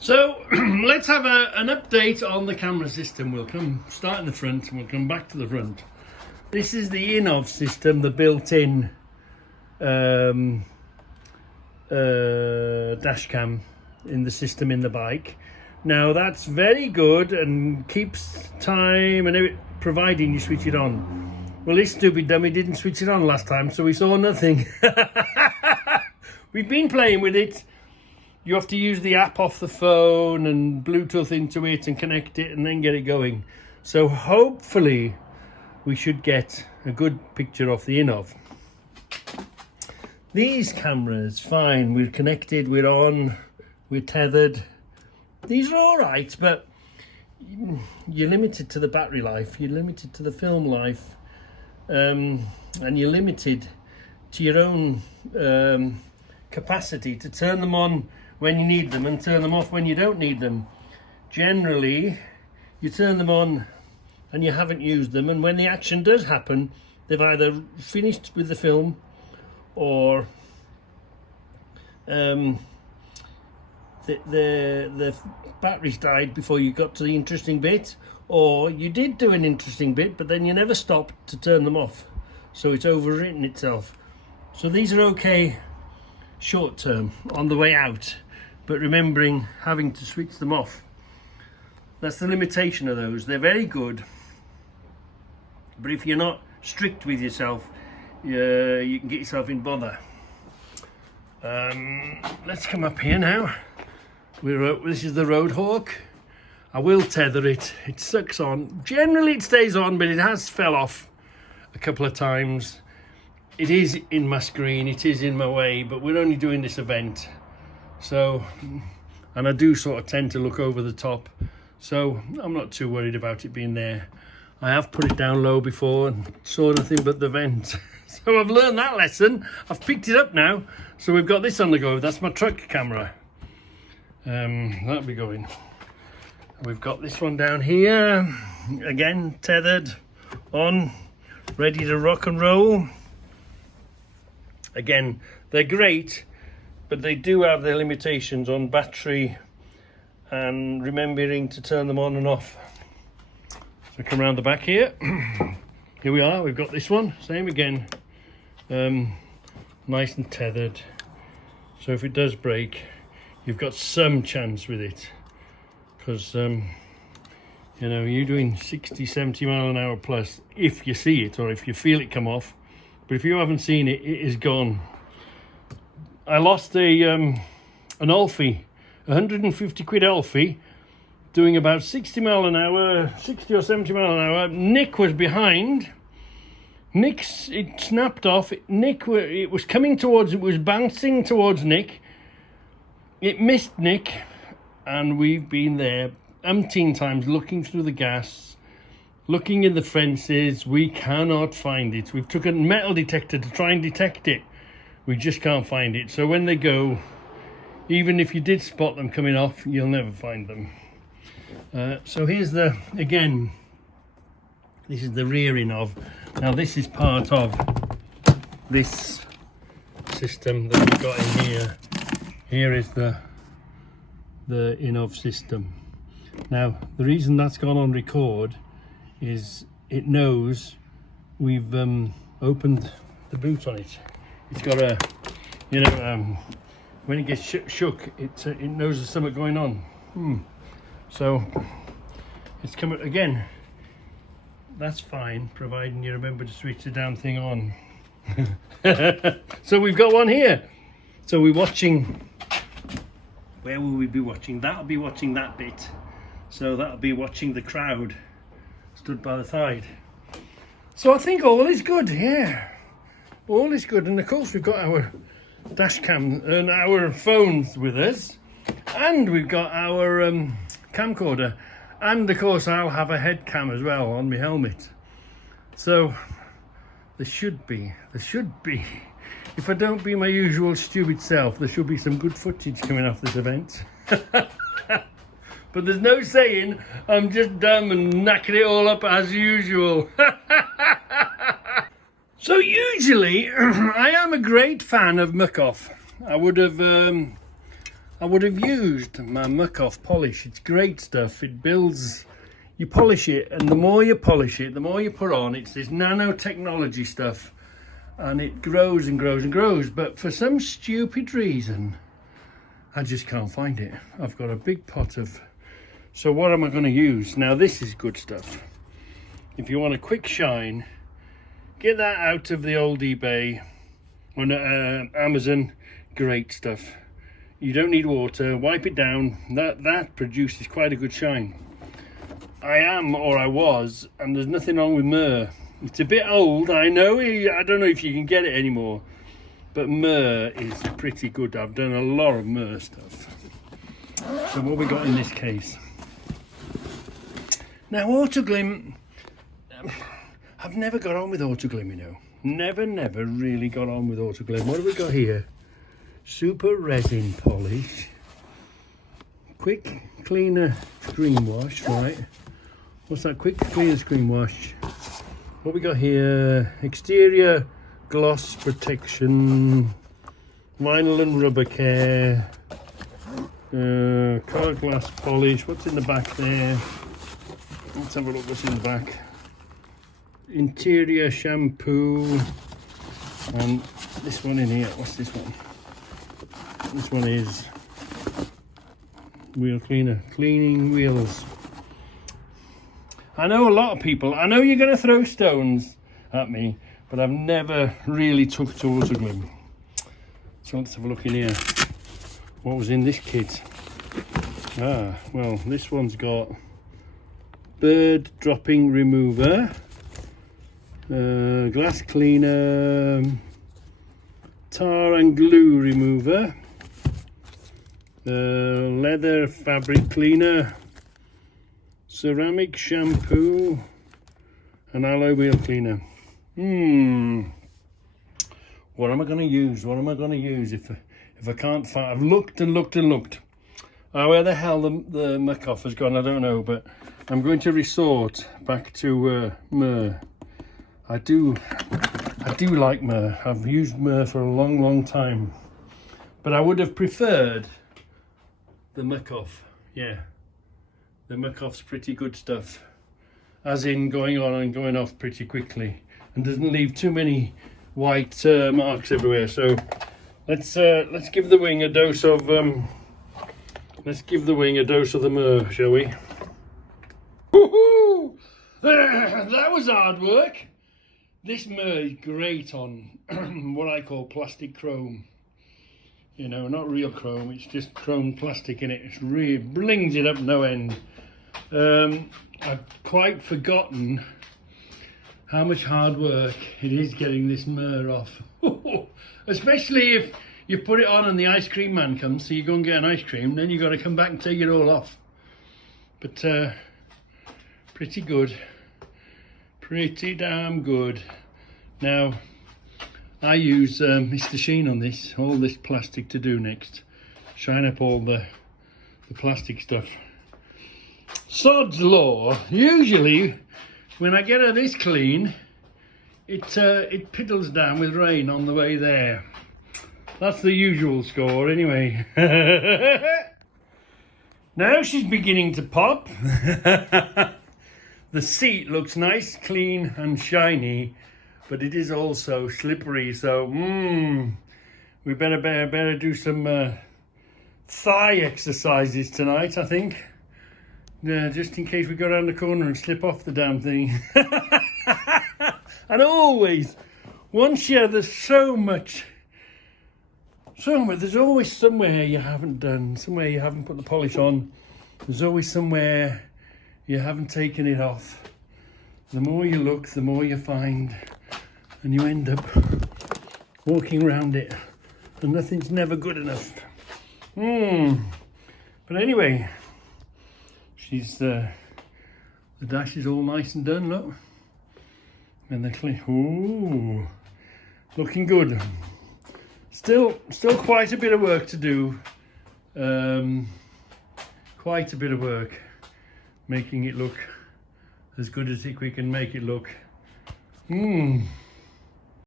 So let's have an update on the camera system. We'll start in the front and we'll come back to the front. This is the Innov system, the built-in dash cam in the system in the bike. Now that's very good and keeps time and everything, providing you switch it on. Well, this stupid dummy didn't switch it on last time, so we saw nothing. We've been playing with it. You have to use the app off the phone and Bluetooth into it and connect it and then get it going. So hopefully we should get a good picture of the Innov. These cameras, fine, we're connected, we're on, we're tethered. These are all right, but you're limited to the battery life, you're limited to the film life, and you're limited to your own capacity to turn them on when you need them and turn them off when you don't need them. Generally, you turn them on and you haven't used them, and when the action does happen, they've either finished with the film or the batteries died before you got to the interesting bit, or you did do an interesting bit but then you never stopped to turn them off, so it's overwritten itself. So these are okay short term on the way out, but remembering having to switch them off. That's the limitation of those. They're very good, but if you're not strict with yourself, you can get yourself in bother. Let's come up here now. This is the Roadhawk. I will tether it. It sucks on. Generally it stays on, but it has fell off a couple of times. It is in my screen, it is in my way, but we're only doing this event. So, and I do sort of tend to look over the top, so I'm not too worried about it being there. I have put it down low before and saw nothing but the vent. So I've learned that lesson. I've picked it up now. So we've got this on the go. That's my truck camera. That'll be going. We've got this one down here. Again, tethered, on, ready to rock and roll. Again, they're great, but they do have their limitations on battery and remembering to turn them on and off. So come around the back here. Here we are, we've got this one, same again. Nice and tethered. So if it does break, you've got some chance with it. Because, you know, you're doing 60, 70 mile an hour plus if you see it or if you feel it come off. But if you haven't seen it, it is gone. I lost an Alfie, 150 quid Alfie, doing about 60 mile an hour, 60 or 70 mile an hour. Nick was behind. It snapped off. It was coming towards, it was bouncing towards Nick. It missed Nick, and we've been there umpteen times looking through the gas, looking in the fences. We cannot find it. We've took a metal detector to try and detect it. We just can't find it. So when they go, even if you did spot them coming off, you'll never find them. So here's again, this is the rear Innov. Now this is part of this system that we've got in here. Here is the Innov system. Now the reason that's gone on record is it knows we've opened the boot on it. It's got a, you know, when it gets shook, it knows there's something going on. So it's coming again. That's fine, providing you remember to switch the damn thing on. So we've got one here. So we're watching. Where will we be watching? That'll be watching that bit. So that'll be watching the crowd stood by the side. So I think all is good, yeah. All is good, and of course we've got our dash cam and our phones with us, and we've got our camcorder, and of course I'll have a head cam as well on my helmet. So there should be, if I don't be my usual stupid self, there should be some good footage coming off this event. But there's no saying, I'm just dumb and knacking it all up as usual. So usually, I am a great fan of Muc-Off. I would have I would have used my Muc-Off polish. It's great stuff. It builds, you polish it, and the more you polish it, the more you put on. It's this nanotechnology stuff, and it grows and grows and grows. But for some stupid reason, I just can't find it. I've got a big pot of, so what am I going to use? Now this is good stuff. If you want a quick shine, get that out of the old eBay on Amazon. Great stuff. You don't need water. Wipe it down. That produces quite a good shine. I was, and there's nothing wrong with myrrh. It's a bit old, I know. I don't know if you can get it anymore, but myrrh is pretty good. I've done a lot of myrrh stuff. So what we got in this case? Now Autoglim, I've never got on with Autoglim, you know. Never really got on with Autoglim. What have we got here? Super resin polish. Quick cleaner screen wash, right? What's that? Quick cleaner screen wash. What we got here? Exterior gloss protection. Vinyl and rubber care. Car glass polish. What's in the back there? Let's have a look what's in the back. Interior shampoo. And this one in here. What's this one? This one is wheel cleaner, cleaning wheels. I know a lot of people, I know you're going to throw stones at me, but I've never really took to Autoglim. So let's have a look in here. What was in this kit? Well, this one's got bird dropping remover, glass cleaner, tar and glue remover, leather fabric cleaner, ceramic shampoo, and alloy wheel cleaner. What am I going to use? What am I going to use if I can't find? I've looked and looked and looked. Where the hell the Muc-Off has gone, I don't know, but I'm going to resort back to myrrh. I do like myrrh. I've used myrrh for a long time, but I would have preferred the Muc-Off. Yeah, the Muc-Off's pretty good stuff, as in going on and going off pretty quickly, and doesn't leave too many white marks everywhere. So let's give the wing a dose of the myrrh, shall we? Woohoo! That was hard work. This myrrh is great on what I call plastic chrome. You know, not real chrome, it's just chrome plastic in it. It's really blings it up no end. I've quite forgotten how much hard work it is getting this myrrh off. Especially if you put it on and the ice cream man comes, so you go and get an ice cream, then you got to come back and take it all off. But pretty good. Pretty damn good. Now, I use Mr. Sheen on this, all this plastic to do next. Shine up all the plastic stuff. Sod's law, usually when I get her this clean, it piddles down with rain on the way there. That's the usual score anyway. Now she's beginning to pop. The seat looks nice, clean and shiny, but it is also slippery, so we better do some thigh exercises tonight, I think. Just in case we go around the corner and slip off the damn thing. And always, once there's there's always somewhere you haven't done, somewhere you haven't put the polish on. There's always somewhere you haven't taken it off. The more you look, the more you find, and you end up walking around it, and nothing's never good enough. But anyway, she's the dash is all nice and done, look, and the looking good. Still quite a bit of work to do. Quite a bit of work making it look as good as we can make it look.